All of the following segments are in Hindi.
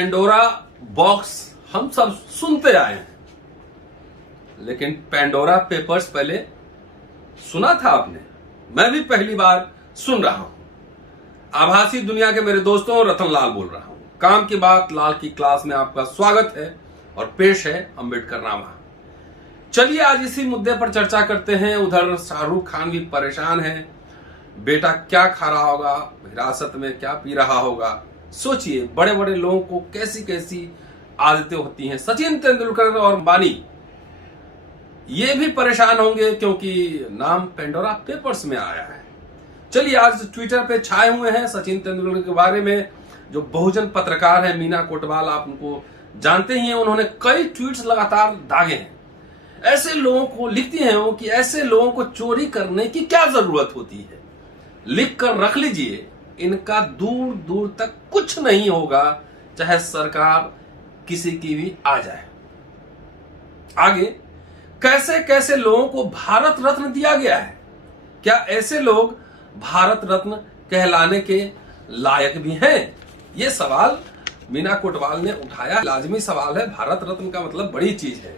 पेंडोरा बॉक्स हम सब सुनते आए हैं, लेकिन पेंडोरा पेपर्स पहले सुना था आपने? मैं भी पहली बार सुन रहा हूं। आभासी दुनिया के मेरे दोस्तों, रतन लाल बोल रहा हूं। काम की बात लाल की क्लास में आपका स्वागत है और पेश है अम्बेडकर नामा। चलिए आज इसी मुद्दे पर चर्चा करते हैं। उधर शाहरुख खान भी परेशान है, बेटा क्या खा रहा होगा, हिरासत में क्या पी रहा होगा। सोचिए बड़े बड़े लोगों को कैसी कैसी आदतें होती हैं। सचिन तेंदुलकर और अंबानी ये भी परेशान होंगे क्योंकि नाम पेंडोरा पेपर्स में आया है। चलिए आज ट्विटर पे छाए हुए हैं सचिन तेंदुलकर के बारे में, जो बहुजन पत्रकार है मीना कोटवाल, आप उनको जानते ही हैं। उन्होंने कई ट्वीट्स लगातार दागे हैं। ऐसे लोगों को लिखती हैं वो कि ऐसे लोगों को चोरी करने की क्या जरूरत होती है, लिख कर रख लीजिए, इनका दूर दूर तक कुछ नहीं होगा, चाहे सरकार किसी की भी आ जाए। आगे कैसे कैसे लोगों को भारत रत्न दिया गया है। क्या ऐसे लोग भारत रत्न कहलाने के लायक भी हैं? यह सवाल मीना कोटवाल ने उठाया। लाजमी सवाल है, भारत रत्न का मतलब बड़ी चीज है।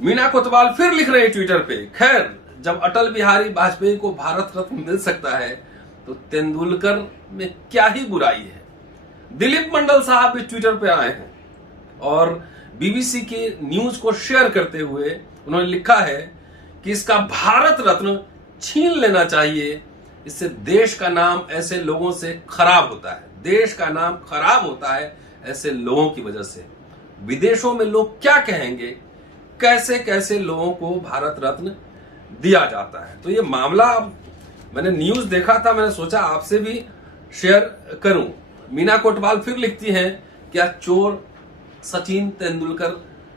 मीना कोतवाल फिर लिख रहे हैं ट्विटर पे, खैर जब अटल बिहारी वाजपेयी को भारत रत्न मिल सकता है तो तेंदुलकर में क्या ही बुराई है। दिलीप मंडल साहब भी ट्विटर पे आए हैं और बीबीसी के न्यूज को शेयर करते हुए उन्होंने लिखा है कि इसका भारत रत्न छीन लेना चाहिए। इससे देश का नाम ऐसे लोगों से खराब होता है, देश का नाम खराब होता है ऐसे लोगों की वजह से। विदेशों में लोग क्या कहेंगे, कैसे कैसे लोगों को भारत रत्न दिया जाता है। तो ये मामला मैंने न्यूज देखा था, मैंने सोचा आपसे भी शेयर करूं। मीना कोटवाल फिर लिखती हैं, क्या चोर सचिन तेंदुलकर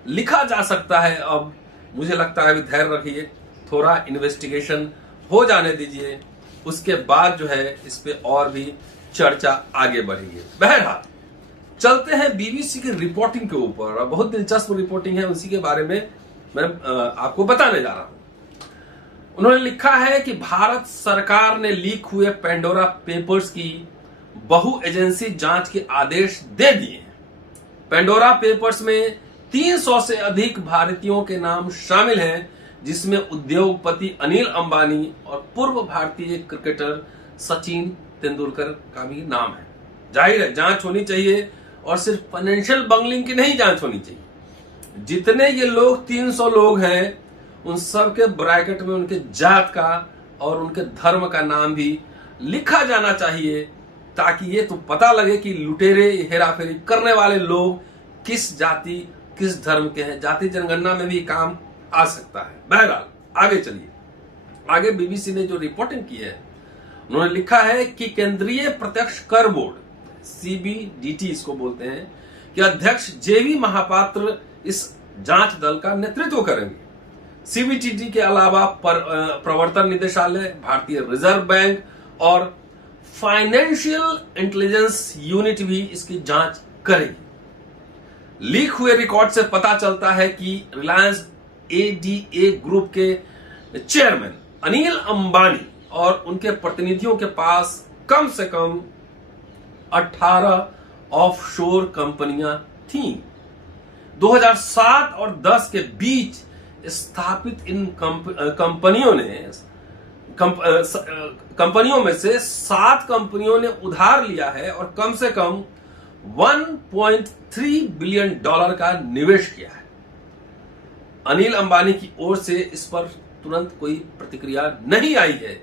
लिखा जा सकता है? अब मुझे लगता है अभी धैर्य रखिए, थोड़ा इन्वेस्टिगेशन हो जाने दीजिए, उसके बाद जो है इस पे और भी चर्चा आगे बढ़ेगी। बहरहाल चलते हैं बीबीसी की रिपोर्टिंग के ऊपर। बहुत दिलचस्प रिपोर्टिंग है, उसी के बारे में मैं आपको बताने जा रहा हूं। उन्होंने लिखा है कि भारत सरकार ने लीक हुए पेंडोरा पेपर्स की बहु एजेंसी जांच के आदेश दे दिए हैं। पेंडोरा पेपर्स में 300 से अधिक भारतीयों के नाम शामिल हैं, जिसमें उद्योगपति अनिल अंबानी और पूर्व भारतीय क्रिकेटर सचिन तेंदुलकर का भी नाम है। जाहिर है जांच होनी चाहिए, और सिर्फ फाइनेंशियल बंगलिंग की नहीं जांच होनी चाहिए। जितने ये लोग 300 लोग हैं, उन सब के ब्रैकेट में उनके जात का और उनके धर्म का नाम भी लिखा जाना चाहिए, ताकि ये तो पता लगे कि लुटेरे हेराफेरी करने वाले लोग किस जाति किस धर्म के हैं। जाति जनगणना में भी काम आ सकता है। बहरहाल आगे चलिए। आगे बीबीसी ने जो रिपोर्टिंग की है, उन्होंने लिखा है कि केंद्रीय प्रत्यक्ष कर बोर्ड सीबीडीटी इसको बोलते हैं कि अध्यक्ष जेवी महापात्र इस जांच दल का नेतृत्व करेंगे। सीबीडीटी के अलावा प्रवर्तन निदेशालय, भारतीय रिजर्व बैंक और फाइनेंशियल इंटेलिजेंस यूनिट भी इसकी जांच करेगी। लीक हुए रिकॉर्ड से पता चलता है कि रिलायंस एडीए ग्रुप के चेयरमैन अनिल अंबानी और उनके प्रतिनिधियों के पास कम से कम 18 ऑफशोर कंपनियां थीं। 2007 और 10 के बीच स्थापित इन कंपनियों में से 7 कंपनियों ने उधार लिया है और कम से कम $1.3 बिलियन का निवेश किया है। अनिल अंबानी की ओर से इस पर तुरंत कोई प्रतिक्रिया नहीं आई है,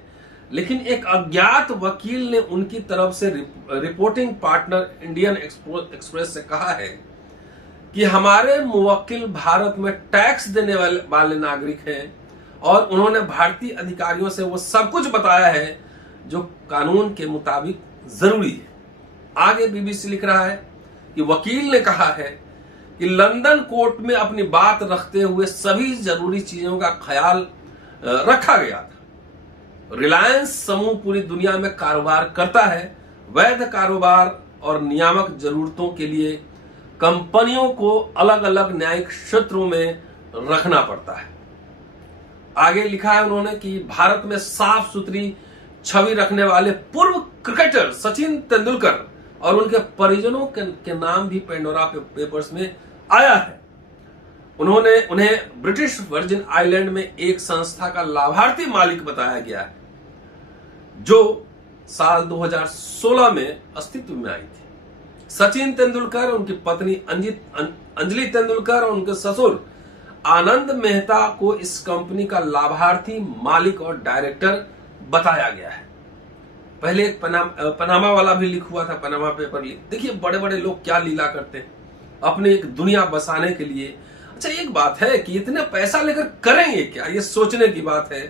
लेकिन एक अज्ञात वकील ने उनकी तरफ से रिपोर्टिंग पार्टनर इंडियन एक्सप्रेस से कहा है कि हमारे मुवक्किल भारत में टैक्स देने वाले नागरिक हैं और उन्होंने भारतीय अधिकारियों से वो सब कुछ बताया है जो कानून के मुताबिक जरूरी है। आगे बीबीसी लिख रहा है कि वकील ने कहा है कि लंदन कोर्ट में अपनी बात रखते हुए सभी जरूरी चीजों का ख्याल रखा गया था। रिलायंस समूह पूरी दुनिया में कारोबार करता है। वैध कारोबार और नियामक जरूरतों के लिए कंपनियों को अलग अलग न्यायिक क्षेत्रों में रखना पड़ता है। आगे लिखा है उन्होंने कि भारत में साफ सुथरी छवि रखने वाले पूर्व क्रिकेटर सचिन तेंदुलकर और उनके परिजनों के नाम भी पेंडोरा पेपर्स में आया है। उन्हें ब्रिटिश वर्जिन आइलैंड में एक संस्था का लाभार्थी मालिक बताया गया है जो साल 2016 में अस्तित्व में आई थी। सचिन तेंदुलकर, उनकी पत्नी अंजलि तेंदुलकर और उनके ससुर आनंद मेहता को इस कंपनी का लाभार्थी मालिक और डायरेक्टर बताया गया है। पहले एक पनामा वाला भी लीक हुआ था, पनामा पेपर लीक। देखिए बड़े बड़े लोग क्या लीला करते हैं अपने एक दुनिया बसाने के लिए। अच्छा, एक बात है कि इतने पैसा लेकर करेंगे क्या, ये सोचने की बात है।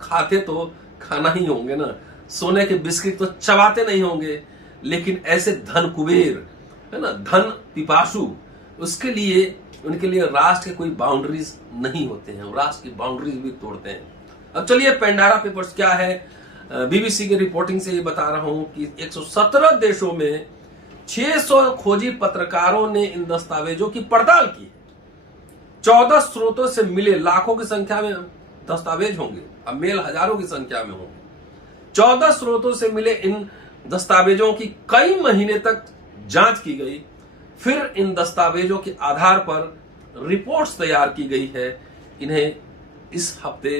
खाते तो खाना ही होंगे ना, सोने के बिस्किट तो चबाते नहीं होंगे, लेकिन ऐसे धन कुबेर है ना, धन पिपासु, उसके लिए उनके लिए राष्ट्र के कोई बाउंड्रीज नहीं होते हैं, राष्ट्र की बाउंड्रीज भी तोड़ते हैं। अब चलिए पेंडोरा पेपर्स क्या है। बीबीसी की रिपोर्टिंग से ये बता रहा हूं कि 117 देशों में 600 खोजी पत्रकारों ने इन दस्तावेजों की पड़ताल की। 14 स्रोतों से मिले लाखों की संख्या में दस्तावेज होंगे, अब मेल हजारों की संख्या में होंगे। 14 स्रोतों से मिले इन दस्तावेजों की कई महीने तक जांच की गई, फिर इन दस्तावेजों के आधार पर रिपोर्ट्स तैयार की गई है। इन्हें इस हफ्ते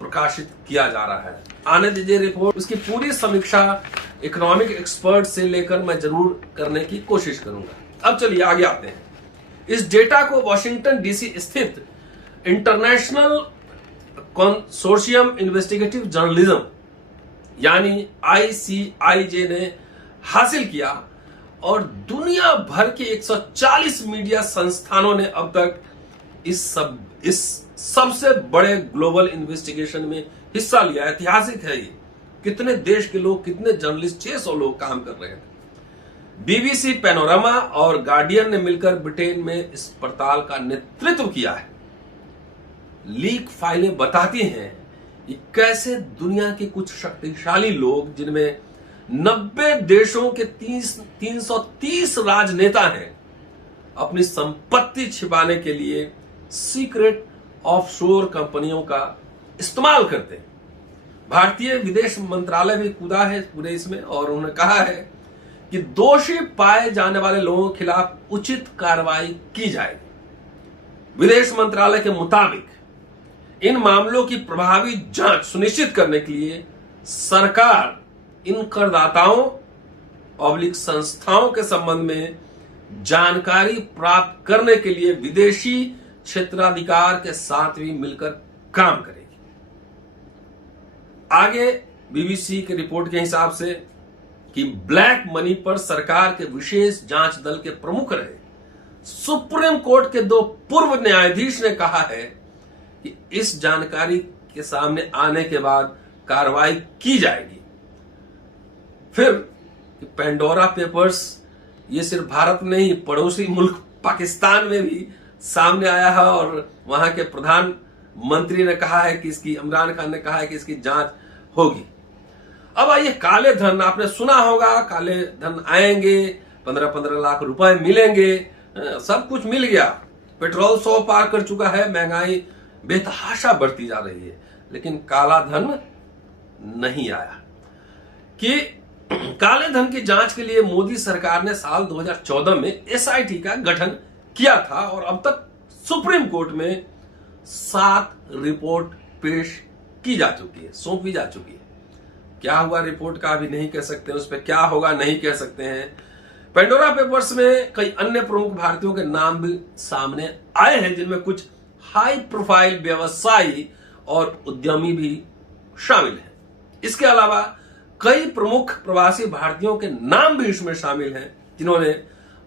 प्रकाशित किया जा रहा है। आने दीजिए रिपोर्ट, उसकी पूरी समीक्षा इकोनॉमिक एक्सपर्ट से लेकर मैं जरूर करने की कोशिश करूंगा। अब चलिए आगे आते हैं। इस डेटा को वॉशिंगटन डीसी स्थित इंटरनेशनल कंसोर्शियम इन्वेस्टिगेटिव जर्नलिज्म यानी ICIJ ने हासिल किया और दुनिया भर के 140 मीडिया संस्थानों ने अब तक इस सबसे बड़े ग्लोबल इन्वेस्टिगेशन में हिस्सा लिया। ऐतिहासिक है ये। कितने देश के लोग, कितने जर्नलिस्ट, 600 लोग काम कर रहे थे। बीबीसी, पैनोरामा और गार्डियन ने मिलकर ब्रिटेन में इस पड़ताल का नेतृत्व किया है। लीक फाइलें बताती हैं कि कैसे दुनिया के कुछ शक्तिशाली लोग, जिनमें 90 देशों के 330 राजनेता हैं, अपनी संपत्ति छिपाने के लिए सीक्रेट ऑफशोर कंपनियों का इस्तेमाल करते हैं। भारतीय विदेश मंत्रालय भी कूदा है पूरे इसमें और उन्होंने कहा है कि दोषी पाए जाने वाले लोगों के खिलाफ उचित कार्रवाई की जाएगी। विदेश मंत्रालय के मुताबिक इन मामलों की प्रभावी जांच सुनिश्चित करने के लिए सरकार इन करदाताओं संस्थाओं के संबंध में जानकारी प्राप्त करने के लिए विदेशी क्षेत्राधिकार के साथ भी मिलकर काम करेगी। आगे बीबीसी के रिपोर्ट के हिसाब से कि ब्लैक मनी पर सरकार के विशेष जांच दल के प्रमुख रहे सुप्रीम कोर्ट के 2 पूर्व न्यायाधीश ने कहा है कि इस जानकारी के सामने आने के बाद कार्रवाई की जाएगी। फिर पेंडोरा पेपर्स ये सिर्फ भारत में ही, पड़ोसी मुल्क पाकिस्तान में भी सामने आया है और वहां के प्रधानमंत्री ने कहा है कि इसकी, इमरान खान ने कहा है कि इसकी जांच होगी। अब आइए काले धन, आपने सुना होगा काले धन आएंगे, 15-15 लाख रुपए मिलेंगे, सब कुछ मिल गया। पेट्रोल 100 पार कर चुका है, महंगाई बेतहाशा बढ़ती जा रही है, लेकिन काला धन नहीं आया। कि काले धन की जांच के लिए मोदी सरकार ने साल 2014 में SIT का गठन किया था और अब तक सुप्रीम कोर्ट में 7 रिपोर्ट पेश की जा चुकी है, सौंपी जा चुकी है। क्या हुआ रिपोर्ट का अभी नहीं कह सकते, उस पर क्या होगा नहीं कह सकते हैं। पेंडोरा पेपर्स में कई अन्य प्रमुख भारतीयों के नाम भी सामने आए हैं, जिनमें कुछ हाई प्रोफाइल व्यवसायी और उद्यमी भी शामिल हैं। इसके अलावा कई प्रमुख प्रवासी भारतीयों के नाम भी इसमें शामिल हैं, जिन्होंने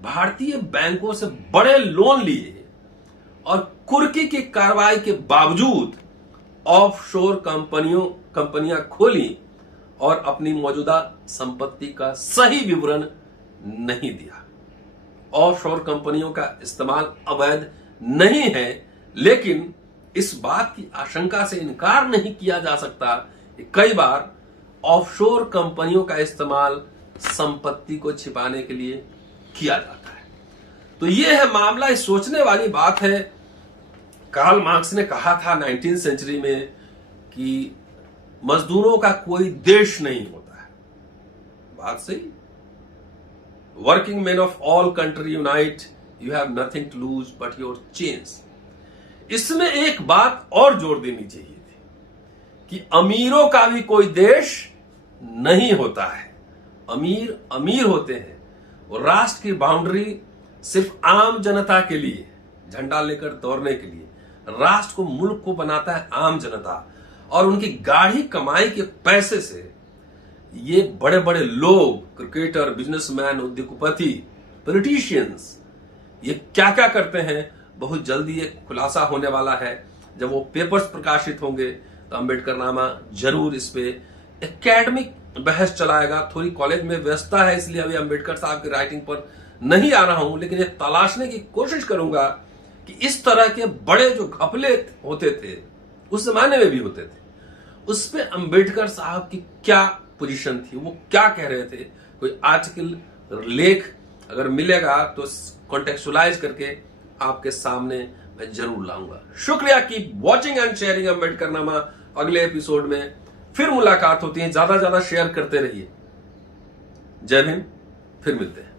भारतीय बैंकों से बड़े लोन लिए और कुर्की की कार्रवाई के बावजूद ऑफशोर कंपनियां खोली और अपनी मौजूदा संपत्ति का सही विवरण नहीं दिया। ऑफशोर कंपनियों का इस्तेमाल अवैध नहीं है, लेकिन इस बात की आशंका से इनकार नहीं किया जा सकता कि कई बार ऑफशोर कंपनियों का इस्तेमाल संपत्ति को छिपाने के लिए किया जाता है। तो यह है मामला। इस सोचने वाली बात है। कार्ल मार्क्स ने कहा था 19वीं सेंचुरी में कि मजदूरों का कोई देश नहीं होता है। बात सही। Working man of all country unite, you have nothing to lose but your change. इसमें एक बात और जोर देनी चाहिए थी कि अमीरों का भी कोई देश नहीं होता है। अमीर अमीर होते हैं और राष्ट्र की बाउंड्री सिर्फ आम जनता के लिए, झंडा लेकर दौड़ने के लिए। राष्ट्र को, मुल्क को बनाता है आम जनता, और उनकी गाढ़ी कमाई के पैसे से ये बड़े बड़े लोग, क्रिकेटर, बिजनेसमैन, उद्योगपति, पॉलिटिशियंस, ये क्या क्या करते हैं, बहुत जल्दी ये खुलासा होने वाला है। जब वो पेपर्स प्रकाशित होंगे तो अम्बेडकर नामा जरूर इस पे एकेडमिक बहस चलाएगा। थोड़ी कॉलेज में व्यस्तता है, इसलिए अभी अम्बेडकर साहब की राइटिंग पर नहीं आ रहा हूं, लेकिन ये तलाशने की कोशिश करूंगा कि इस तरह के बड़े जो घपले होते थे, उस जमाने में भी होते थे, उस पे अम्बेडकर साहब की क्या पोजीशन थी, वो क्या कह रहे थे। कोई आर्टिकल, लेख अगर मिलेगा तो कॉन्टेक्चुअलाइज करके आपके सामने मैं जरूर लाऊंगा। शुक्रिया, keep watching and sharing Ambedkar नामा। अगले एपिसोड में फिर मुलाकात होती है, ज्यादा ज्यादा शेयर करते रहिए। जय हिंद, फिर मिलते हैं।